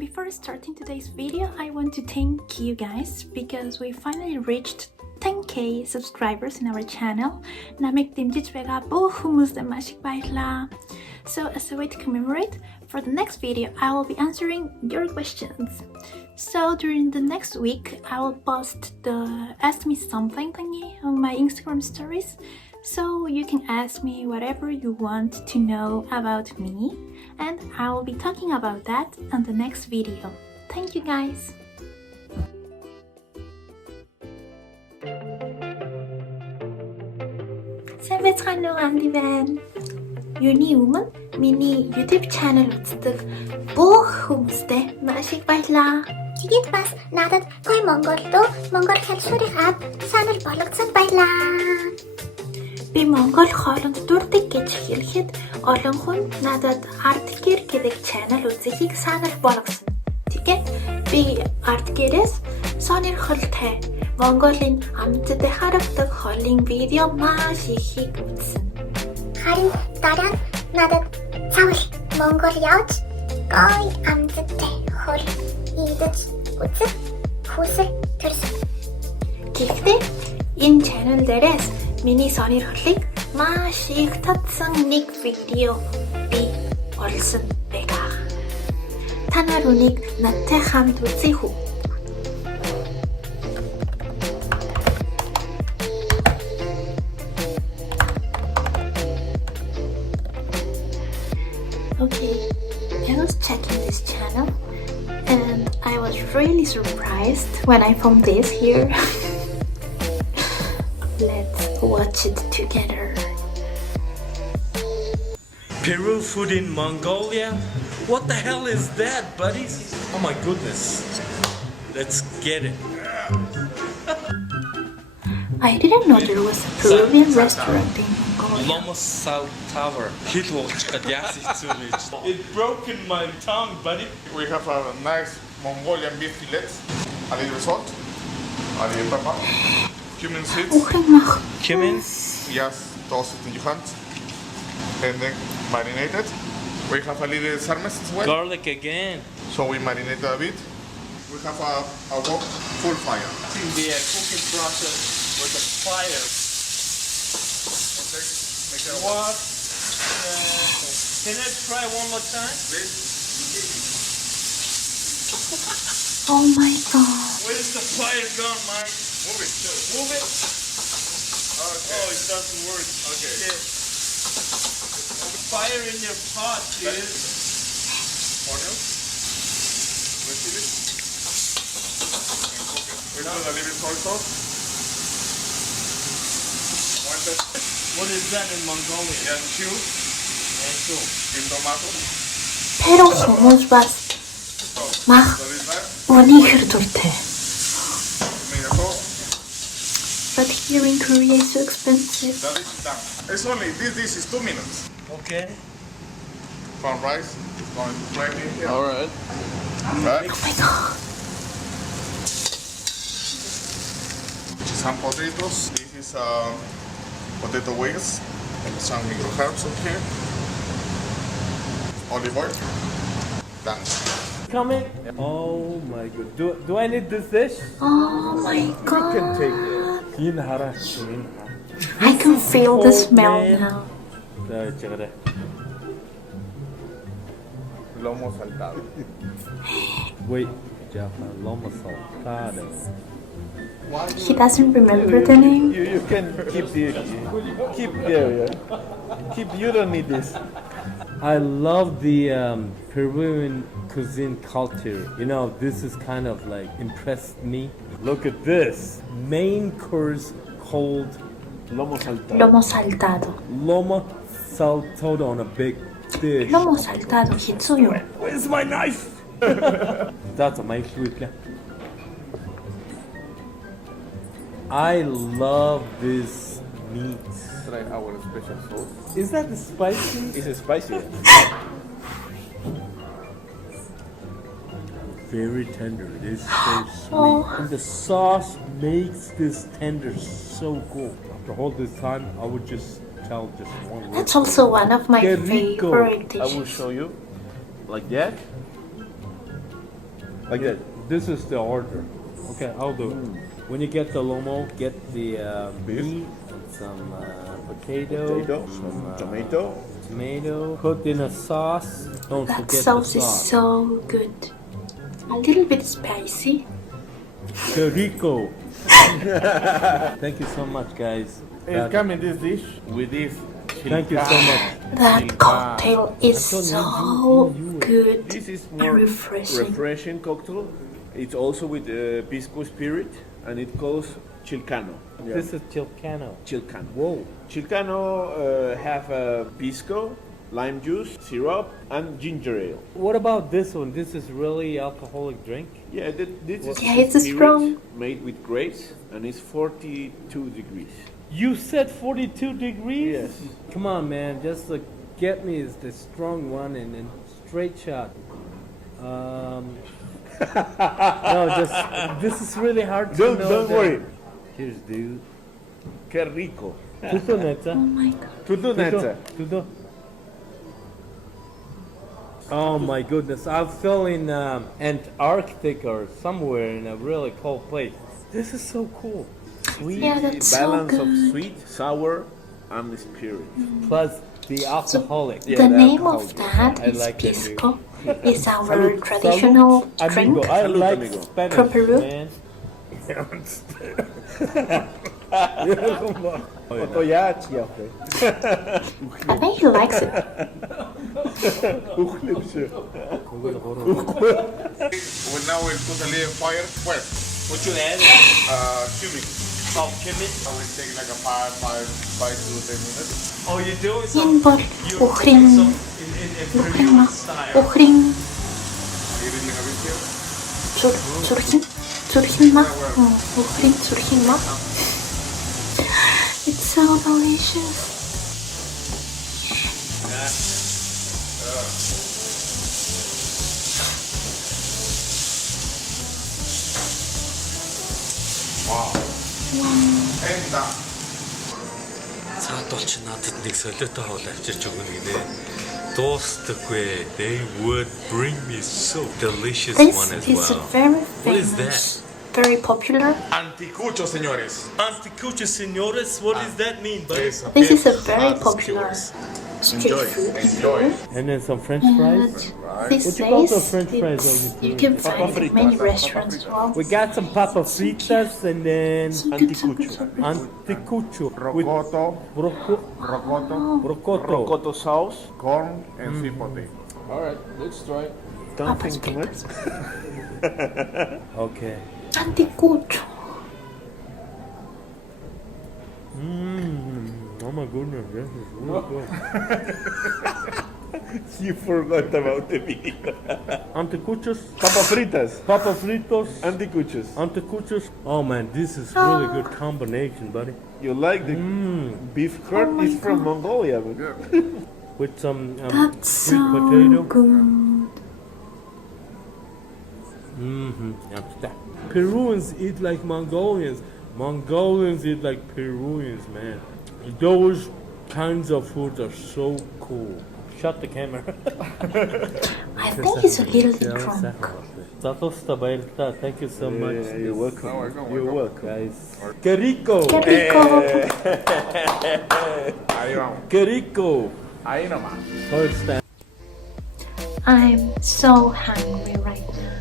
Before starting today's video, I want to thank you guys because we finally reached 10k subscribers in our channel. Намайг дэмжиж байгаа бүх хүмүүстээ маш их баярлалаа. So as a way to commemorate, for the next video, I will be answering your questions. So during the next week, I will post the Ask Me Something thingy on my Instagram stories. So you can ask me whatever you want to know about me, and I will be talking about that on the next video. Thank you guys! Сайн байцгаана уу Andi байна. Юуны өмнө миний YouTube channel үздэг бүх хүмүүстээ маш их баярлалаа. Тэгээд бас надад той монголд монгол хэлшүүрийн ап санал болгосонд баярлалаа. Би монгол хоолонд дуртай гэж хэлэхэд олон хүн надад Artger гэдэг channel үзэхийг санал болгосон. Тэгээд би Artger-ээс сонирхолтой Монголын амттай харагдах хоолын видео маш ихийг үзсэн. Харин дараа нь надад цаавал монгол явж гой амттай хоол идэж үзэх хүсэл төрсөн. Гэхдээ энэ channel дээрээс миний сонирхлыг маш их татсан нэг видео би олсон байгаа. Та нар үнийг надтай хамт үзье үү? Okay, I was checking this channel and I was really surprised when I found this here. Let's watch it together. Peru food in Mongolia? What the hell is that, buddies? Oh my goodness. Let's get it. I didn't know there was a Peruvian restaurant in Mongolia. Tower. It broke in my tongue, buddy. We have a nice Mongolian beef fillets, a little salt, a little pepper, cumin seeds, Cumin? yes, tossed in your hand, and then marinated. We have a little sarmes as well, Garlic again. so we marinate a bit. We have a wok full fire. The cooking process with the fire. Okay, make it What? Can I try one more time? Oh my god. Where's the fire gone, Mike? Move it. Move it. Okay. Oh, it doesn't work. Okay. Shit. Fire in your pot, dude. Onions, red chilies, and cook it. We put a little soy sauce. One touch. What is that in Mongolia? And chew in tomato. Pero хүмүүс бас мах So this time, унихээр дуртай. make a sauce. But here in Korea it's so expensive. That is done. It's only, this dish is 2 minutes. Okay. From rice, it's going to fry in here. Alright. Right. Oh my god. Some potatoes. This is potato wings. And some micro herbs in here. Olive oil. Done. Coming? Oh my god. Do I need this dish? Oh my You can take god. it. In hara. I can feel the smell man. now. Check it. Lomo saltado. Wait. Jaffa, lomo saltado. He doesn't remember the name. You can keep there. Keep. You don't need this. I love the Peruvian cuisine culture. You know, this is kind of like impressed me. Look at this main course called lomo saltado. Lomo saltado. Lomo saltado on a big dish. Lomo saltado hitsuyo. Where's my knife? That's a my food. I love this meat. Try our special sauce. Is that spicy? It's spicy. Very tender. It is so sweet. Oh. And the sauce makes this tender so good. After all this time, I would just tell just one word. That's also one of my Qué rico. favorite I will dishes. show you. Like that. Like that. This is the order. Okay, I'll do it. When you get the lomo, get the Beef. meat and some potato, Some tomato. tomato. Put in a sauce. Don't That forget sauce the is sauce. so good. A little bit spicy. Rico. Thank you so much, guys. It comes in this dish with this. Thank you so much. That cocktail is so good This is and more refreshing. cocktail. It's also with pisco spirit, and it calls Chilcano. This is Chilcano. Chilcano. Whoa. Chilcano have pisco, lime juice, syrup, and ginger ale. What about this one? This is really alcoholic drink? Yeah, this is Yeah, it's a spirit strong- made with grapes, and it's 42 degrees. You said 42 degrees? Yes. Come on, man. Just get me is the strong one and then straight shot. No, just this is really hard to know. Don't that- worry. Here's dude. Qué rico. Tuto neta. Oh my god. Tudo neta. Tuto. Oh my goodness! I'm feeling Antarctic or somewhere in a really cold place. This is so cool. Sweet Yeah, that's so Balance of good. sweet, sour, and spirit. plus the alcoholic. Yeah, The the name alcohol. of that I is like that, pisco. It's our Salud, traditional salud, drink. amigo. I Salud, like amigo. Spanish, From Peru? man. Otoyachi, okay. I think he likes it. Well, now we'll put a little fire. Well, What you add? cumin. Salt, cumin. I will take like a 5 to 10 minutes. Oh, you're doing Yan some. po, You're uhring, doing some in uhring Peruvian ma, style. uhring, Grilling a bit here. surhin ma, uhring, surhin ma. It's so delicious. And done. Цаад бол чи надад нэг солиотой хоол авчирч өгнө гинэ. Дуустдаггүй. They would bring me so delicious one as This is well. very What is famous, very popular. Anticucho, señores. Anticucho senores, what does that mean, buddy? This is a very popular street Enjoy. food. Enjoy. And then some French And fries. these What you call the days, French fries it's- over you here? can find it in many restaurants as well. We got some papa fritas and then So good, so good, so good. anticucho with Rocoto, brocoto. rocoto sauce, corn, and sweet potato. All right, let's try it. Don't Papa's think too much. fritas. Okay. Anticucho. Oh my goodness, this is really good. You forgot about the meat. Anticuchos, Papa fritas. papa fritos, Anticuchos. anticuchos. Oh man, this is really good combination, buddy. You like the beef curd? Oh my It's from Mongolia. But With some That's sweet so potato. good. Peruvians eat like Mongolians. Mongolians eat like Peruvians, man. Those kinds of foods are so cool. Shut the camera. I think he's a little bit drunk. Bayarlalaa. Thank you so much. yeah, you're welcome. You're welcome. Guys. Que rico. Qué rico. Ahí vamos. Que rico. Ahí nomás. First time. I'm so hungry right now.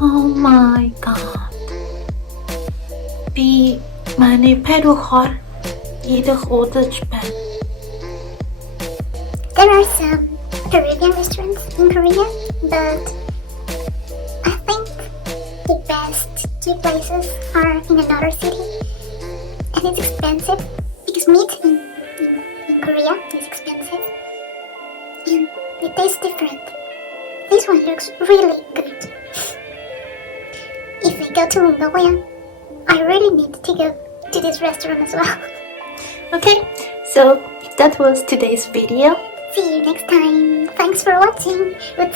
Oh my god. Би манай Перу хор идэх удаж байна. There are some Peruvian restaurants in Korea, but I think the best two places are in another city. And it's expensive because meat in Korea is expensive. And it tastes different. This one looks really good. If we go to Mongolia, I really need to go to this restaurant as well. Okay, so that was today's video. See you next time. Thanks for watching. Bye.